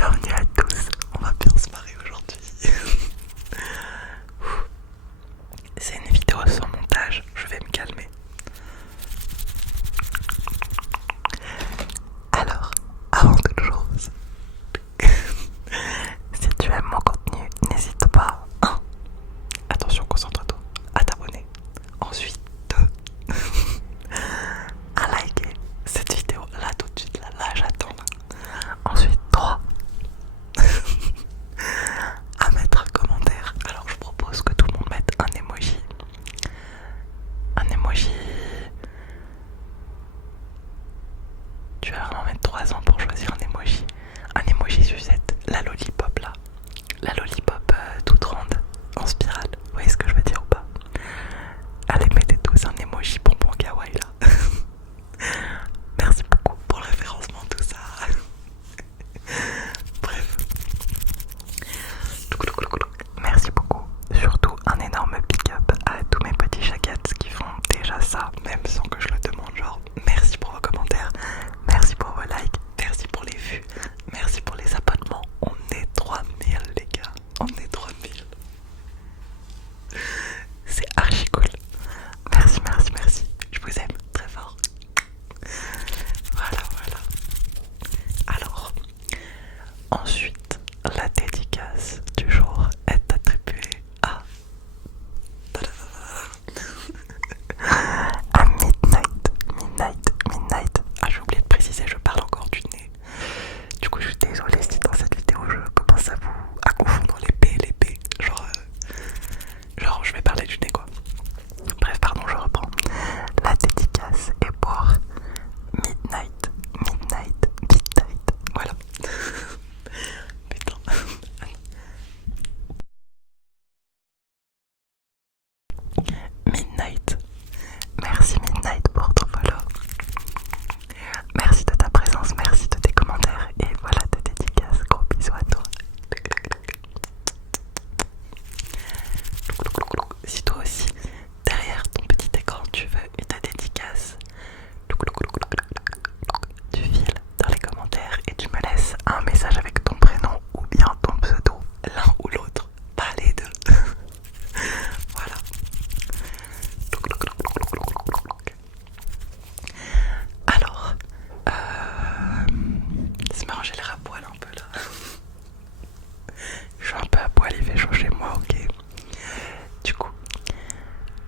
Bienvenue à tous, on va bien se marrer aujourd'hui. C'est une vidéo sans montage, je vais me calmer. Alors, avant toute chose, si tu aimes mon contenu, n'hésite pas, 1. Attention, concentre-toi, à t'abonner. Ensuite, 2. À liker cette vidéo là tout de suite, là j'attends. Ensuite, 3. À mettre un commentaire. Alors je propose que tout le monde mette un emoji. Un emoji. Tu vas vraiment mettre 3 ans pour choisir un emoji. Un emoji sucette. La lollipop là. La lollipop toute ronde. En spirale. Vous voyez ce que je veux dire ou pas? Allez, mettez tous un emoji bonbon kawaii là. Merci beaucoup pour le référencement, tout ça. Bref. Merci beaucoup. Surtout un énorme big up à tous mes petits chaquettes qui font déjà ça, même sans que je le demande. Genre, merci pour vos commentaires, merci pour vos likes, merci pour les vues, merci pour les abonnements. On est 3000 les gars, on est 3000. C'est archi cool. Merci, merci, merci. Je vous aime très fort. Voilà, voilà. Alors, ensuite, la dédicace du jour est attribuée à Midnight. Ah, j'ai oublié de préciser, je parle encore du nez. Du coup, je suis désolée si dans cette vidéo je commence à confondre les P et les P. Genre, je vais parler du nez quoi. Bref, pardon, je reprends. La dédicace est pour Midnight. Voilà. Putain. Midnight. Merci Midnight pour ton follow. Merci de ta présence, merci de tes commentaires et voilà ta dédicace. Gros bisous à toi. Si toi aussi, derrière ton petit écran, tu veux et ta dédicace, tu files dans les commentaires et tu me laisses un message avec ton prénom ou bien ton pseudo, l'un ou l'autre, pas les deux. Voilà. Alors, c'est marrant, j'ai l'air à poil un peu là. Je suis un peu à poil, il fait chaud chez moi, ok. Du coup,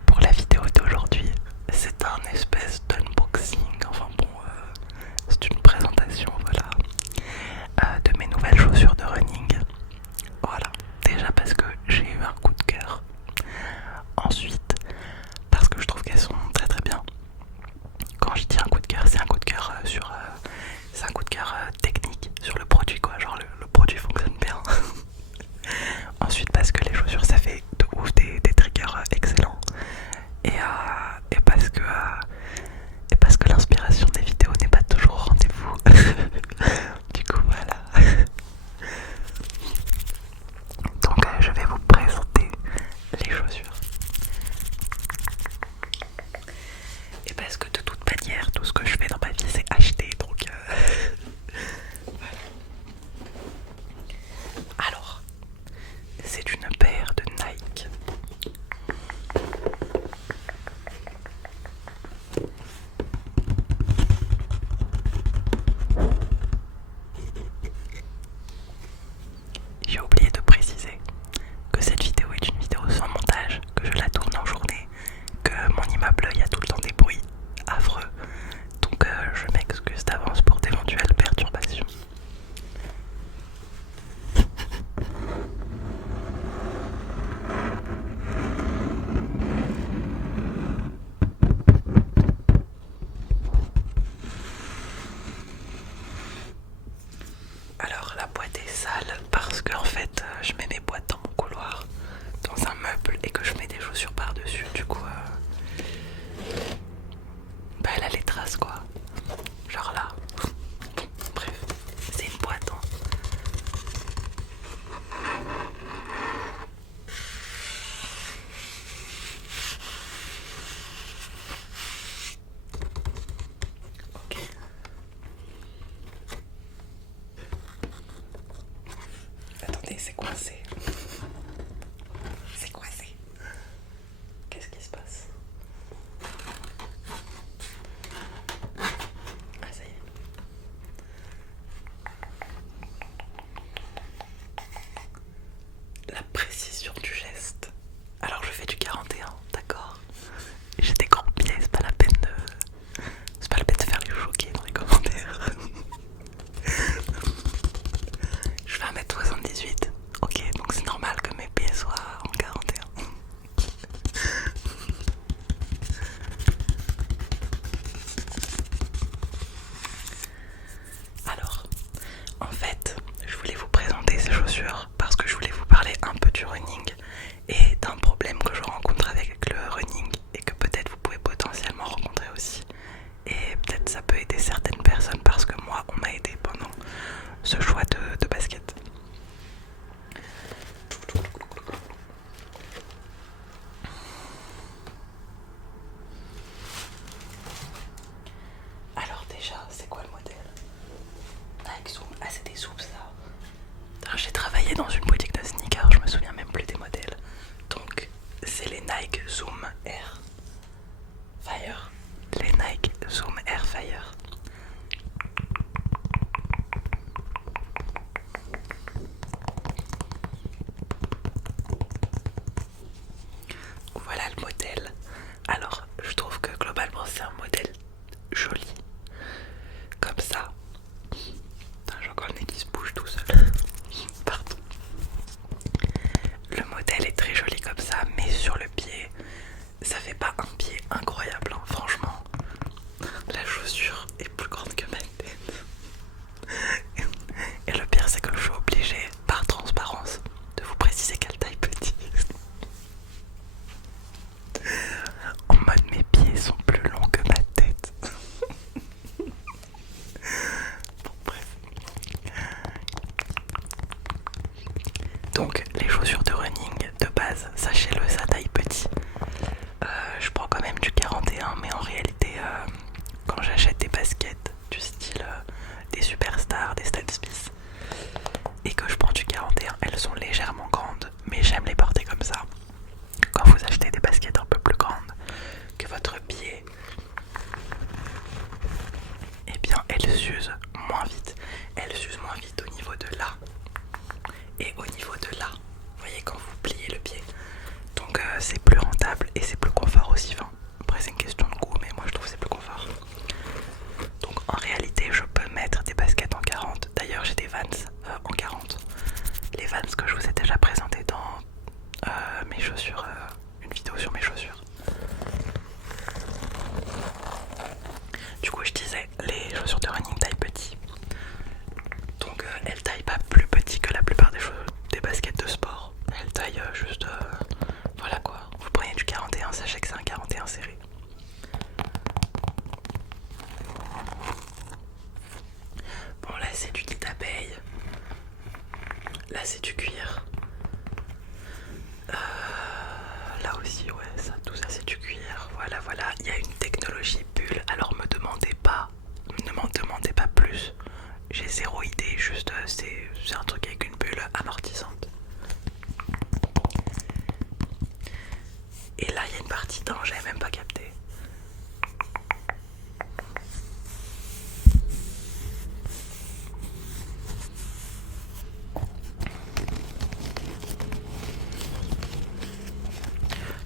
pour la vidéo d'aujourd'hui, c'est un espèce d'unboxing, enfin bon, c'est une présentation, voilà, de mes nouvelles chaussures de running. Voilà, déjà parce que j'ai eu un coup de cœur. Ensuite, parce que je trouve qu'elles sont très très bien. Quand je dis un coup de cœur, c'est un coup de cœur c'est un coup de cœur technique sur le produit quoi, genre le produit fonctionne bien. Ensuite parce que les chaussures ça fait de ouf des triggers excellents et parce que l'inspiration des vidéos n'est pas toujours au rendez-vous. Du coup voilà. Donc je vais vous présenter les chaussures. Et parce que de toute manière, tout ce que je fais dans ma vie c'est acheter, donc voilà. Alors, c'est une paire de Nike. J'ai oublié de préciser que cette vidéo est une vidéo sans montage, que je la tourne en journée, que mon immeuble il y a tout le temps des bruits affreux, donc je m'excuse d'avance pour d'éventuelles perturbations. Alors la boîte est sale parce que en fait je mets mes boîtes dans mon couloir, dans un meuble et que je mets des chaussures par dessus, du coup bah elle a les traces quoi, genre là. Bon, bref, c'est une boîte hein. Ok. c'est coincé. C'est coincé. Qu'est-ce qui se passe? Ah, ça y est. La précision du geste. Alors je fais du 41, d'accord? J'ai des grands pieds, c'est pas la peine de... C'est pas la peine de faire les choquer dans les commentaires. Je fais 1m78. Ok, donc c'est normal que mes pieds soient en 41. Alors, en fait, je voulais vous présenter ces chaussures parce que je voulais vous parler un peu du running et d'un problème que je rencontre avec le running et que peut-être vous pouvez potentiellement rencontrer aussi. Et peut-être ça peut aider certaines personnes parce que moi, on m'a aidé pendant ce choix de basket. Alors déjà, c'est quoi le modèle? Nike Zoom. Ah, c'est des zooms ça. J'ai travaillé dans une boutique de sneakers, je me souviens même plus des modèles. Donc, c'est les Nike Zoom Air Fire. Les Nike Zoom Air Fire. Voilà le modèle. Alors, je trouve que globalement, c'est un modèle joli. Comme ça. Putain, j'ai encore le nez qui se bouge tout seul. Pardon. Le modèle est très joli comme ça, mais sur le pied, ça fait pas un pied incroyable, hein. Franchement. La chaussure est plus grande que ma tête. Et le pire, c'est que je suis obligée, par transparence, de vous préciser quelle taille petit. En mode, mes pieds sont plus longs que ma tête. Bon, bref. Donc, les chaussures de running de base, sachez-le, ça taille petit. Je prends quand même du 41, mais en réalité, quand j'achète des baskets du style des Superstars, des Stan Smith, et que je prends du 41, elles sont légèrement grandes, mais j'aime les porter comme ça. Quand vous achetez des baskets un peu plus grandes que votre pied, eh bien elles s'usent moins vite. Elles s'usent moins vite au niveau de là et au niveau de là. Vous voyez quand vous pliez le pied. Donc c'est plus rentable et c'est plus confort aussi. Enfin, après c'est une question de goût, mais moi je trouve que c'est plus confort. Donc en réalité je peux mettre des baskets en 40. D'ailleurs j'ai des Vans en 40. Les Vans que je vous ai déjà présenté dans mes chaussures, une vidéo sur mes chaussures. Du coup je disais, les chaussures de running taille petit. Donc elles taillent pas plus petit que la plupart des baskets de sport. Elles taillent juste, voilà quoi. Vous prenez du 41, sachez que c'est un 41 serré. Bon là c'est du dit d'abeille. Là c'est du cuir. Là aussi ouais, ça, tout ça c'est du cuir. Voilà, voilà. Il y a une technologie bulle. Alors me demandez pas, ne m'en demandez pas plus. J'ai zéro idée, juste c'est un truc avec une bulle amortissante. Et là il y a une partie dedans, j'avais même pas capté.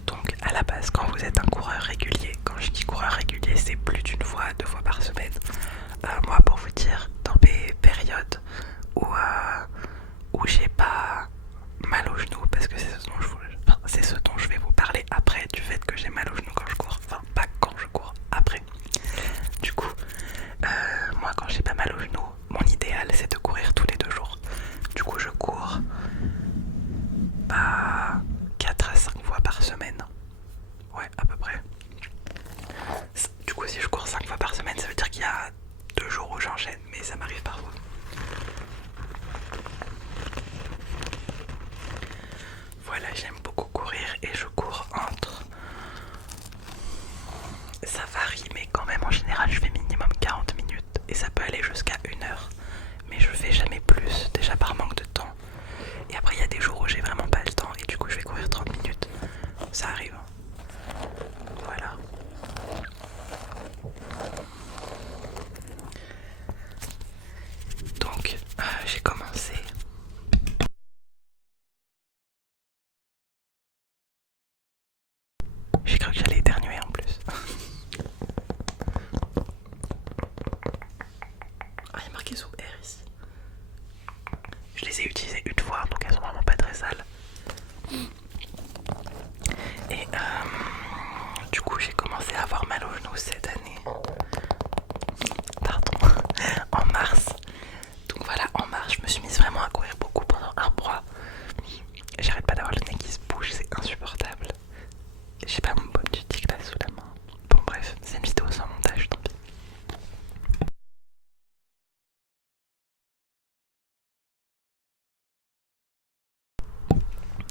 Donc à la base, quand vous êtes un coureur régulier, quand je dis coureur régulier, c'est plus d'une fois, 2 fois par semaine. Moi pour vous dire, dans mes périodes marqué sous R ici. Je les ai utilisées une fois, donc elles sont vraiment pas très sales. Et du coup j'ai commencé à avoir mal au genou cette année. Pardon, en mars. Donc voilà, en mars je me suis mise vraiment à courir beaucoup pendant un mois. J'arrête pas d'avoir le nez qui se bouge, c'est insupportable. J'ai pas mon bol du tic là sous la main. Bon bref, c'est une vidéo sans montage, tant pis.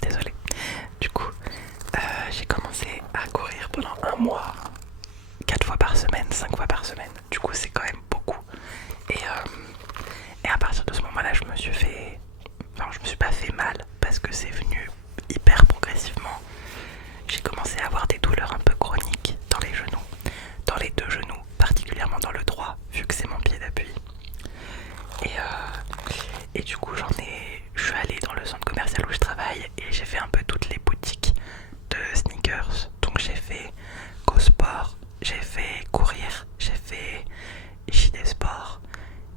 Désolée. Du coup, j'ai commencé à courir pendant un mois, 4 fois par semaine, 5 fois par semaine. Du coup, c'est quand même beaucoup. Et à partir de ce moment-là, je me suis fait... Enfin, je me suis pas fait mal parce que c'est venu hyper progressivement. J'ai commencé à avoir des douleurs un peu chroniques dans les genoux, dans les deux genoux, particulièrement dans le droit, vu que c'est mon pied d'appui. Et du coup, je suis allée dans le centre commercial où je travaille et j'ai fait un peu toutes les boutiques de sneakers. Donc j'ai fait GoSport, j'ai fait courir, j'ai fait JD Sport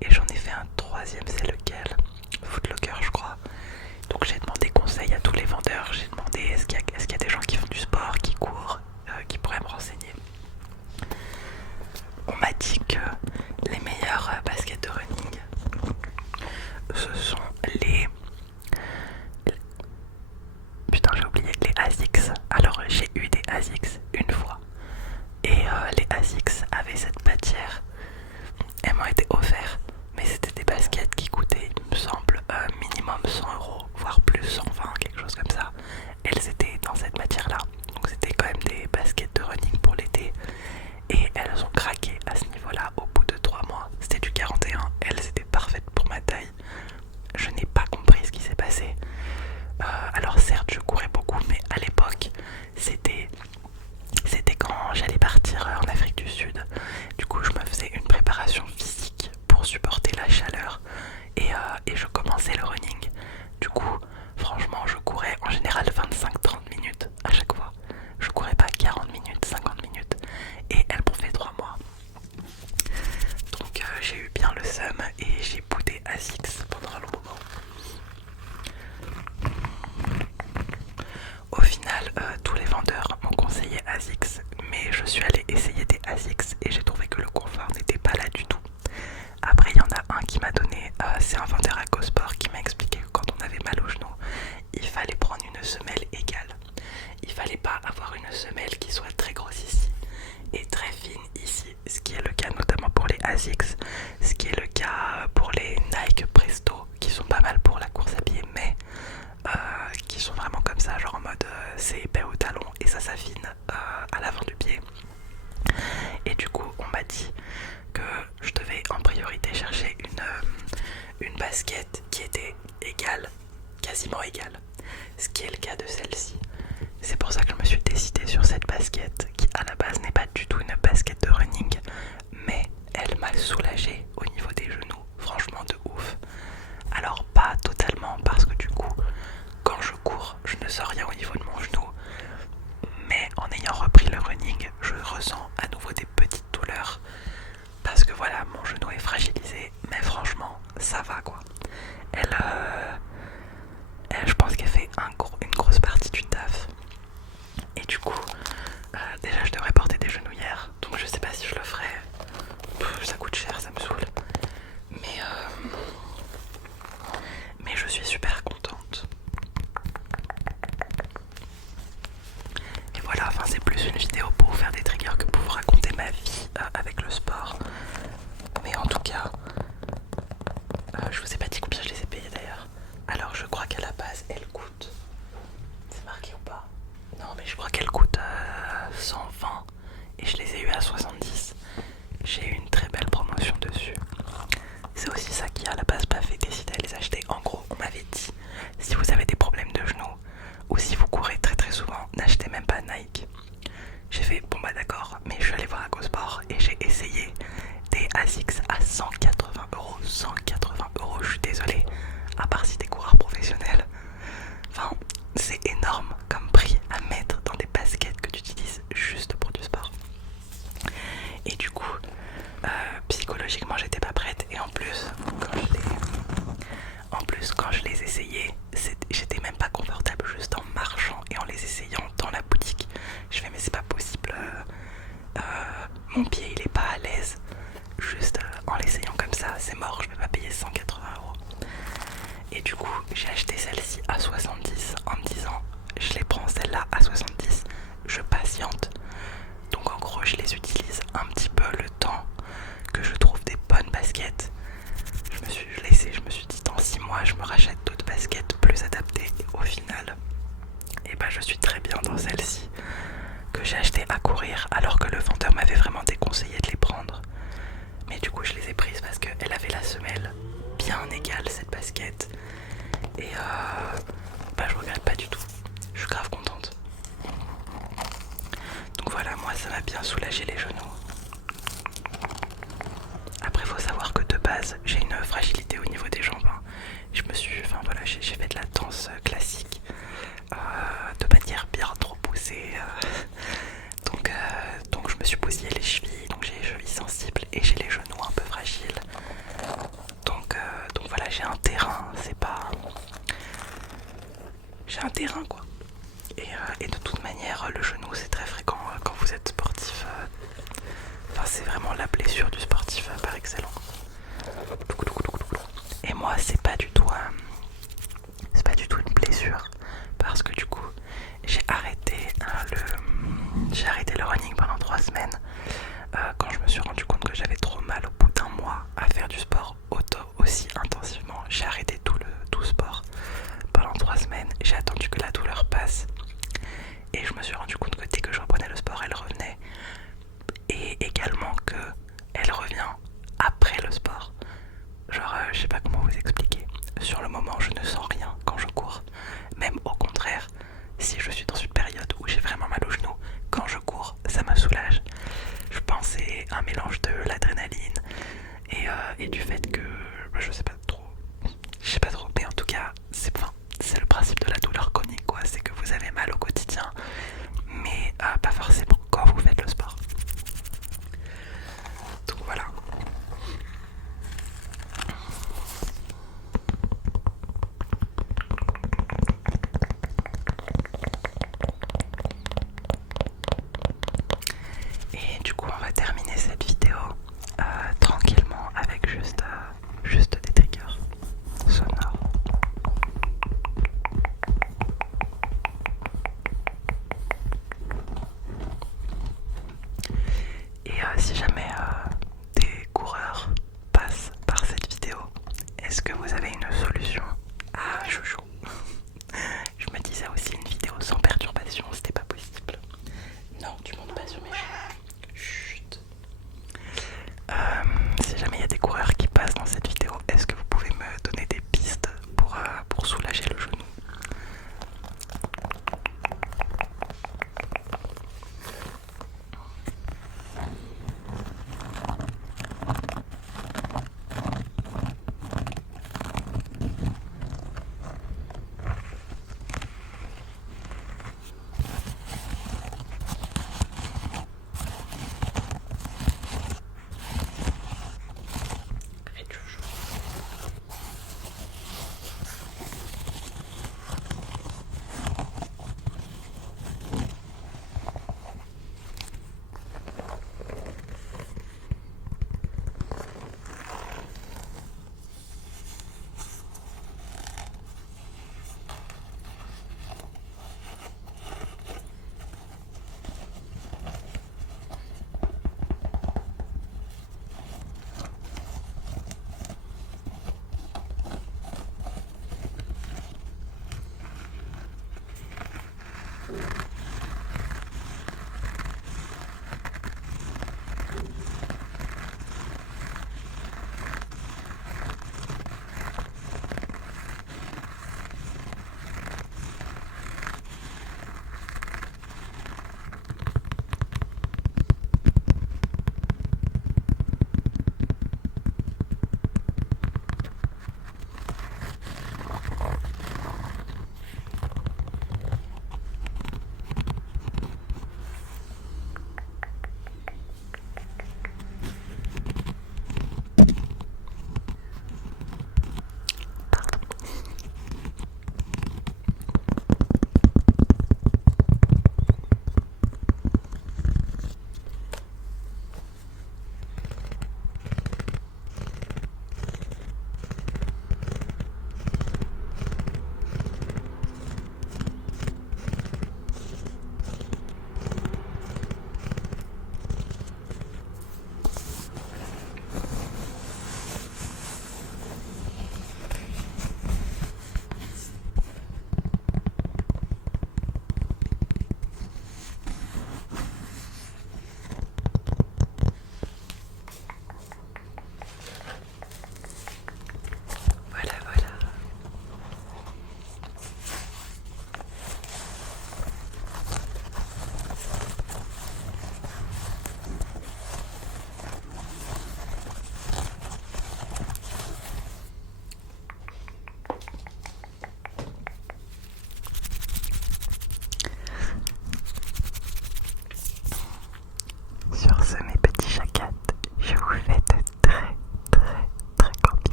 et j'en ai fait un troisième, c'est lequel? Footlocker je crois. Donc j'ai demandé conseil à tous les vendeurs, j'ai demandé est-ce qu'il y a des gens qui font du sport, qui courent, qui pourraient me renseigner. On m'a dit que les meilleurs baskets de running, ce sont les... Putain j'ai oublié, les ASICS. Alors j'ai eu des ASICS une fois. Et les ASICS avaient cette matière. Elles m'ont été offertes. Mais c'était des baskets qui coûtaient, il me semble, minimum 100 €, voire plus, 120, quelque chose comme ça. Elles étaient dans cette matière-là. Donc c'était quand même des baskets de running pour l'été. Et elles ont craqué à ce niveau-là au bout de 3 mois. C'était du 41. Elles étaient parfaites pour ma taille. Je n'ai pas compris ce qui s'est passé. Alors certes, je courais beaucoup, mais à l'époque, c'était quand j'allais partir en Afrique du Sud. Du coup, je me faisais une préparation physique pour supporter la chaleur et je commençais le running. Du coup, franchement, je courais en général 25-30 minutes à chaque fois. Je courais pas 40 minutes, 50 minutes. Et elle m'ont fait 3 mois. Donc j'ai eu bien le seum et j'ai boudé ASICS pendant un long moment. Au final, tous les vendeurs m'ont conseillé ASICS, mais je suis allée essayer des ASICS et j'ai trouvé que le confort n'était pas là du tout. Après, il y en a un qui m'a donné, c'est un vendeur à GoSport qui m'a expliqué que quand on avait mal au genou, il fallait prendre une semelle égale. Il fallait pas avoir une semelle qui soit très grosse ici et très fine ici, ce qui est le cas notamment pour les ASICS, ce qui est le cas pour les Nike Presto qui sont pas mal pour la course à pied, mais qui sont vraiment comme ça, genre en mode c'est épais au talon et ça s'affine à l'avant du pied. Et du coup on m'a dit que je devais en priorité chercher une basket qui était égale, quasiment égale, ce qui est le cas de celle-ci. C'est pour ça que je me suis décidée sur cette basket qui à la base n'est pas du tout une basket de running, mais elle m'a soulagée au niveau des genoux, franchement de ouf. Alors pas totalement parce que du coup quand je cours je ne sens rien au niveau de mon genou, mais en ayant repris le running je ressens à nouveau des petites douleurs parce que voilà, mon genou est fragilisé, mais franchement ça va quoi. Je pense qu'elle fait une grosse partie du taf. Et du coup, déjà je devrais porter des genouillères, donc je sais pas si je le ferai. Ça coûte cher, ça me saoule. Mais je suis super contente. Et voilà, enfin c'est plus une vidéo pour vous faire des triggers que pour vous raconter ma vie avec le sport. Mais en tout cas, je vous ai pas dit combien je les ai payés d'ailleurs. Alors je crois qu'à la base elle coûte... C'est marqué ou pas? Non mais je crois qu'elle coûte 120 et je les ai eu à 70. J'ai eu une très belle promotion dessus. C'est aussi ça qui à la base m'a fait décider à les acheter. En gros on m'avait dit si vous avez des problèmes de genoux ou si vous courez très très souvent, n'achetez même pas Nike. J'ai fait bon bah d'accord, mais je suis allée voir à GoSport et j'ai essayé des ASICS à 180 €. 180 €, je suis désolée, à part si t'es coureur professionnel. Enfin, c'est énorme comme prix à mettre dans des baskets que tu utilises juste pour du sport. Et du coup, psychologiquement j'étais pas prête et en plus du coup j'ai acheté celle-ci à 70 en me disant je les prends celle-là à 70, je patiente. Donc en gros je les utilise un petit peu le temps que je trouve des bonnes baskets. Je me suis laissé, je me suis dit dans 6 mois je me rachète d'autres baskets plus adaptées et au final et bah je suis très bien dans celle-ci que j'ai acheté à courir alors que le vendeur m'avait vraiment déconseillé de les prendre. Mais du coup je les ai prises parce qu'elle avait la semelle bien égale cette basket. Et bah je regrette pas du tout. Je suis grave contente. Donc voilà, moi ça m'a bien soulagé les genoux. Après faut savoir que de base j'ai une fragilité au niveau des jambes. Je me suis, enfin voilà, j'ai fait de la danse classique de manière bien trop poussée. Donc je me suis bousillé les chevilles, donc j'ai les chevilles sensibles et j'ai les genoux un peu fragiles. Donc voilà, j'ai un terrain, c'est pas... J'ai un terrain quoi. Et de toute manière, le genou c'est très fréquent quand vous êtes sportif. Enfin c'est vraiment la blessure du sportif par excellence. Et moi c'est pas du tout une blessure parce que du coup j'ai arrêté le running pendant 3 semaines quand je me suis rendu compte que j'avais trop mal au bout d'un mois à faire du sport aussi intensivement. J'ai arrêté tout sport pendant 3 semaines, j'ai attendu que la douleur passe et je me suis rendu compte que dès que je reprenais le sport elle revenait et également que elle revient après le sport. Genre je sais pas comment vous expliquer, sur le moment je ne sens rien quand je cours, même au contraire si je suis dans une période où j'ai vraiment mal au genou, quand je cours ça me soulage. Je pense que c'est un mélange de l'adrénaline et du fait que je sais pas trop, mais en tout cas c'est le principe de la douleur chronique quoi, c'est que vous avez mal au quotidien mais pas forcément quand vous faites le sport. Donc voilà. Et du coup on va terminer cette vidéo tranquillement avec juste des triggers sonores. Et si jamais des coureurs passent par cette vidéo, est-ce que vous avez une solution